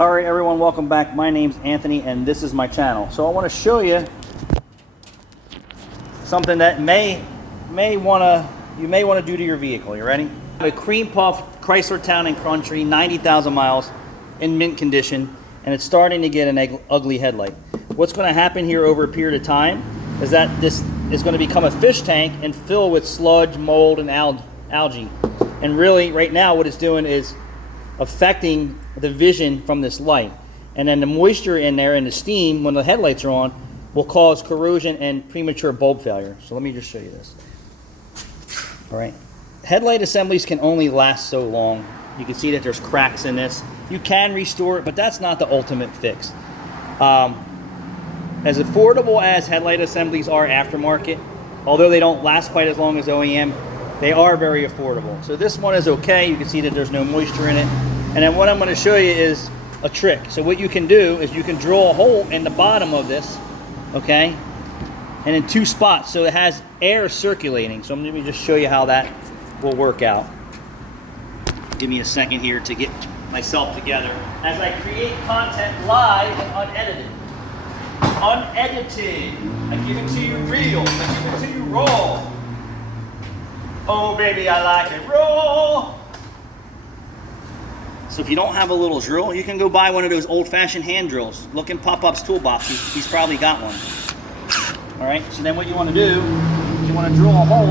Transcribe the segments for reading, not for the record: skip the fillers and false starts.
All right, everyone, welcome back. My name's Anthony, and this is my channel. So I want to show you something that you may want to do to your vehicle. You ready? A cream puff Chrysler Town & Country, 90,000 miles, in mint condition, and it's starting to get an ugly headlight. What's going to happen here over a period of time is that this is going to become a fish tank and fill with sludge, mold, and algae. And really, right now, what it's doing is affecting the vision from this light. And then the moisture in there and the steam, when the headlights are on, will cause corrosion and premature bulb failure. So let me just show you this. All right. Headlight assemblies can only last so long. You can see that there's cracks in this. You can restore it, but that's not the ultimate fix. As affordable as headlight assemblies are aftermarket, although they don't last quite as long as OEM, they are very affordable. So this one is okay. You can see that there's no moisture in it. And then what I'm going to show you is a trick. So what you can do is you can drill a hole in the bottom of this, okay? And in two spots, so it has air circulating. So let me just show you how that will work out. Give me a second here to get myself together as I create content live and unedited. Unedited. I give it to you real. I give it to you raw. Oh baby, I like it raw. So if you don't have a little drill, you can go buy one of those old-fashioned hand drills. Look in Pop-Up's toolbox. He's probably got one. All right, so then what you want to do is you want to drill a hole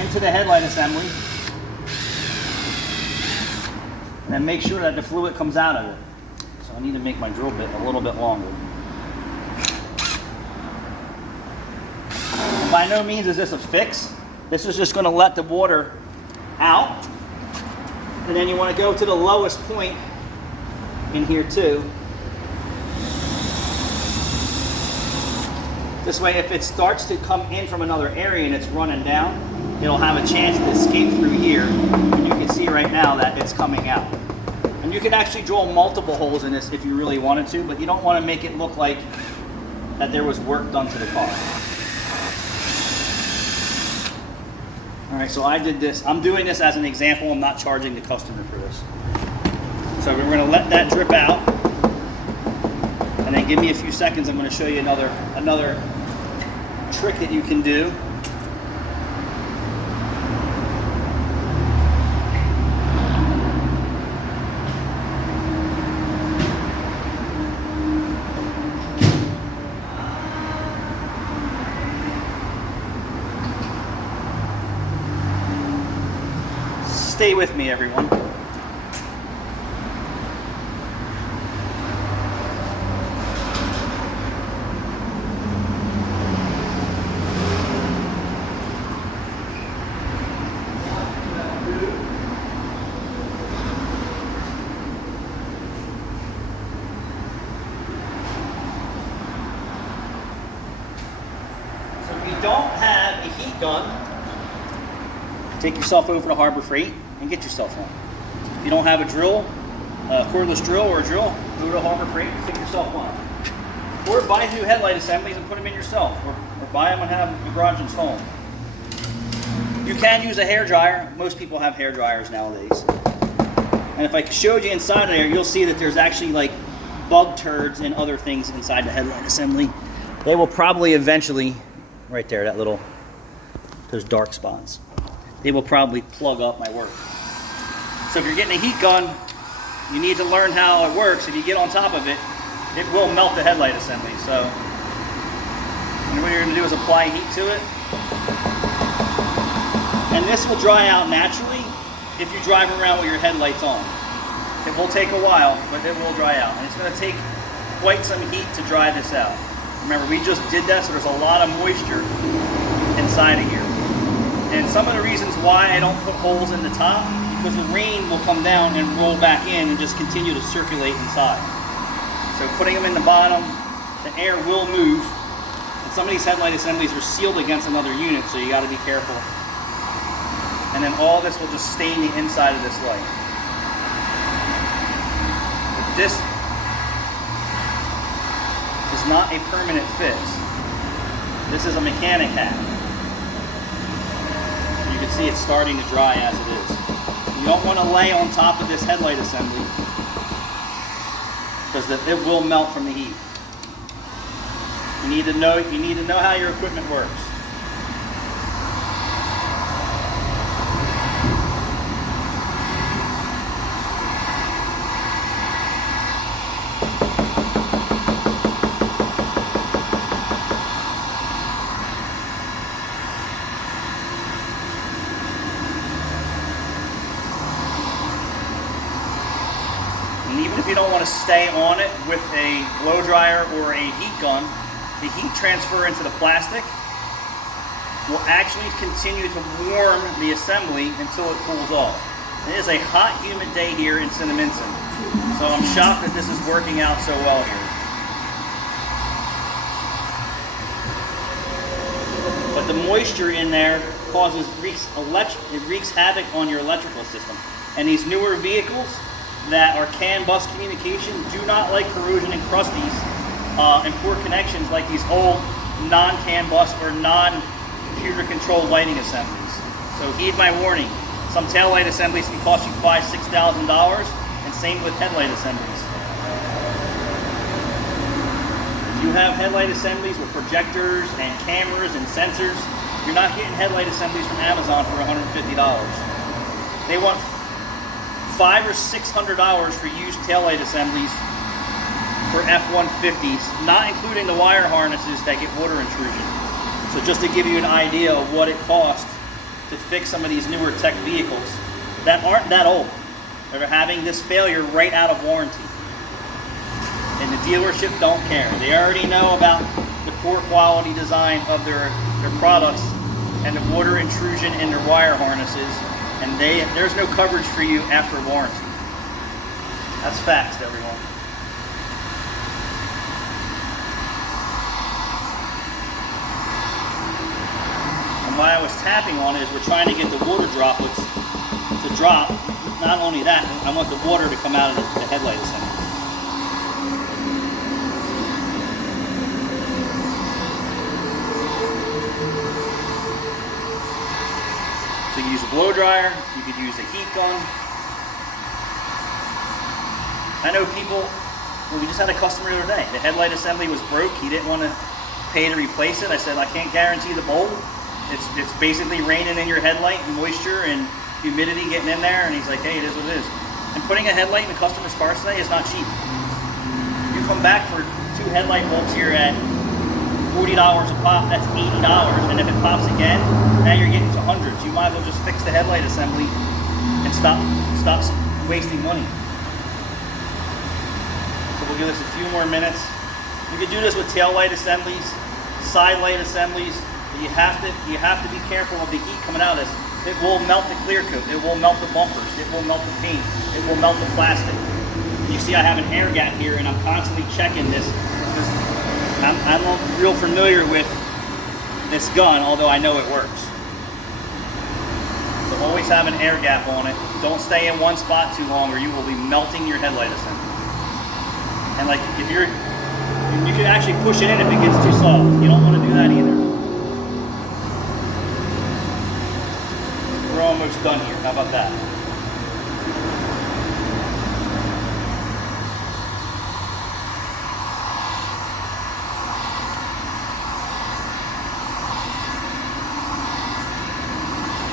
into the headlight assembly and then make sure that the fluid comes out of it. So I need to make my drill bit a little bit longer. By no means is this a fix. This is just going to let the water out. And then you want to go to the lowest point in here too. This way, if it starts to come in from another area and it's running down, it'll have a chance to escape through here. And you can see right now that it's coming out. And you can actually drill multiple holes in this if you really wanted to, but you don't want to make it look like that there was work done to the car. All right, so I did this. I'm doing this as an example. I'm not charging the customer for this. So we're going to let that drip out. And then give me a few seconds. I'm going to show you another trick that you can do. Stay with me, everyone. So if you don't have a heat gun, take yourself over to Harbor Freight and get yourself one. If you don't have a drill, a cordless drill or a drill, go to Harbor Freight and pick yourself one. Or buy new headlight assemblies and put them in yourself, or buy them and have the garage installed. You can use a hair dryer. Most people have hair dryers nowadays. And if I showed you inside of there, you'll see that there's actually like bug turds and other things inside the headlight assembly. They will probably eventually, right there, that little, those dark spots, they will probably plug up my work. So if you're getting a heat gun, you need to learn how it works. If you get on top of it, it will melt the headlight assembly. So what you're going to do is apply heat to it. And this will dry out naturally if you drive around with your headlights on. It will take a while, but it will dry out. And it's going to take quite some heat to dry this out. Remember, we just did that, so there's a lot of moisture inside of here. And some of the reasons why I don't put holes in the top, because the rain will come down and roll back in and just continue to circulate inside. So putting them in the bottom, the air will move. And some of these headlight assemblies are sealed against another unit, so you got to be careful. And then all this will just stain the inside of this light. But this is not a permanent fix. This is a mechanic hack. You can see it's starting to dry as it is. You don't want to lay on top of this headlight assembly because it will melt from the heat. You need to know how your equipment works. And even if you don't want to stay on it with a blow dryer or a heat gun, the heat transfer into the plastic will actually continue to warm the assembly until it cools off. It is a hot, humid day here in Cinnaminson, so I'm shocked that this is working out so well here. But the moisture in there wreaks havoc on your electrical system. And these newer vehicles that are CAN bus communication do not like corrosion and crusties and poor connections like these old non-CAN bus or non-computer controlled lighting assemblies. So heed my warning. Some taillight assemblies can cost you $5,000–$6,000, and same with headlight assemblies. If you have headlight assemblies with projectors and cameras and sensors, you're not getting headlight assemblies from Amazon for $150. They want $500 or $600 for used taillight assemblies for F-150s, not including the wire harnesses that get water intrusion. So just to give you an idea of what it costs to fix some of these newer tech vehicles that aren't that old, that are having this failure right out of warranty. And the dealership don't care. They already know about the poor quality design of their products and the water intrusion in their wire harnesses, and there's no coverage for you after warranty. That's facts to everyone. And why I was tapping on it is we're trying to get the water droplets to drop. Not only that, I want the water to come out of the headlight assembly. So you use a blow dryer, you could use a heat gun. I know people, we just had a customer the other day. The headlight assembly was broke. He didn't want to pay to replace it. I said, I can't guarantee the bulb. It's basically raining in your headlight and moisture and humidity getting in there. And he's like, hey, it is what it is. And putting a headlight in a customer's car today is not cheap. You come back for 2 headlight bulbs here at $40 a pop, that's $80. And if it pops again, now you're getting to hundreds. You might as well just fix the headlight assembly and stop wasting money. So we'll give this a few more minutes. You can do this with tail light assemblies, side light assemblies. But you have to be careful of the heat coming out of this. It will melt the clear coat. It will melt the bumpers. It will melt the paint. It will melt the plastic. You see I have an air gap here, and I'm constantly checking this because I'm not real familiar with this gun, although I know it works. So always have an air gap on it. Don't stay in one spot too long or you will be melting your headlight assembly. And like you can actually push it in if it gets too soft. You don't want to do that either. We're almost done here. How about that?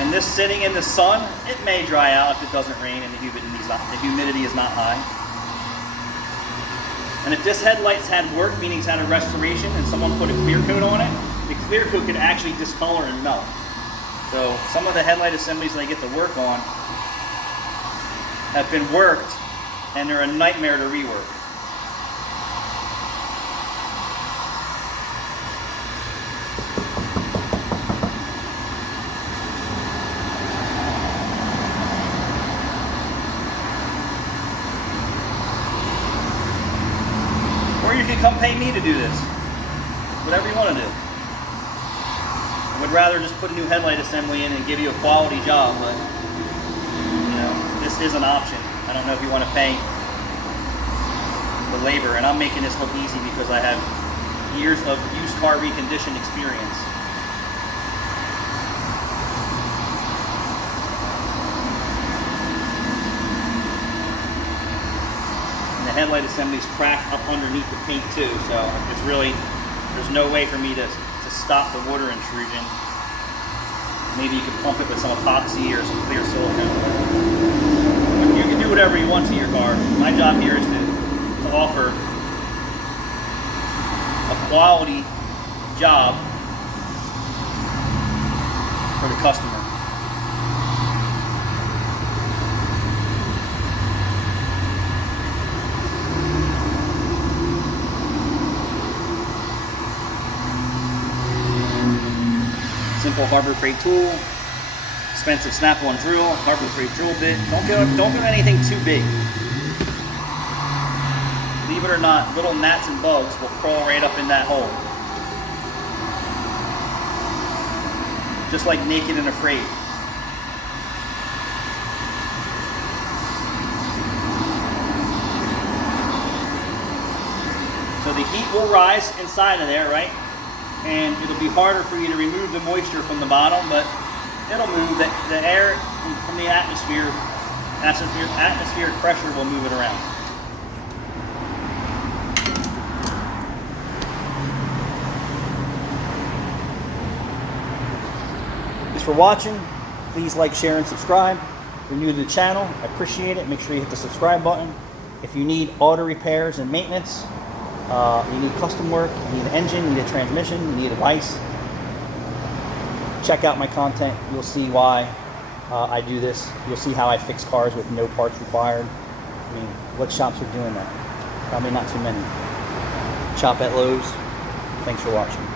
And this sitting in the sun, it may dry out if it doesn't rain and the humidity is not high. And if this headlight's had work, meaning it's had a restoration, and someone put a clear coat on it, the clear coat could actually discolor and melt. So some of the headlight assemblies that I get to work on have been worked, and they're a nightmare to rework. Or you can come pay me to do this. Whatever you want to do. I would rather just put a new headlight assembly in and give you a quality job, but you know, this is an option. I don't know if you want to pay the labor, and I'm making this look easy because I have years of used car recondition experience. headlight assemblies crack up underneath the paint too, so it's really, there's no way for me to stop the water intrusion. Maybe you could pump it with some epoxy or some clear silicone. You can do whatever you want to your car. My job here is to offer a quality job for the customer. Simple Harbor Freight tool, expensive snap-on drill, Harbor Freight drill bit. Don't get anything too big. Believe it or not, little gnats and bugs will crawl right up in that hole. Just like Naked and Afraid. So the heat will rise inside of there, right? And it'll be harder for you to remove the moisture from the bottom, but it'll move. The air from the atmospheric pressure will move it around. Thanks for watching. Please like, share, and subscribe. If you're new to the channel, I appreciate it. Make sure you hit the subscribe button. If you need auto repairs and maintenance, you need custom work, you need an engine, you need a transmission, you need advice, check out my content. You'll see why I do this. You'll see how I fix cars with no parts required. I mean, what shops are doing that? Probably not too many. Shop at Lowe's. Thanks for watching.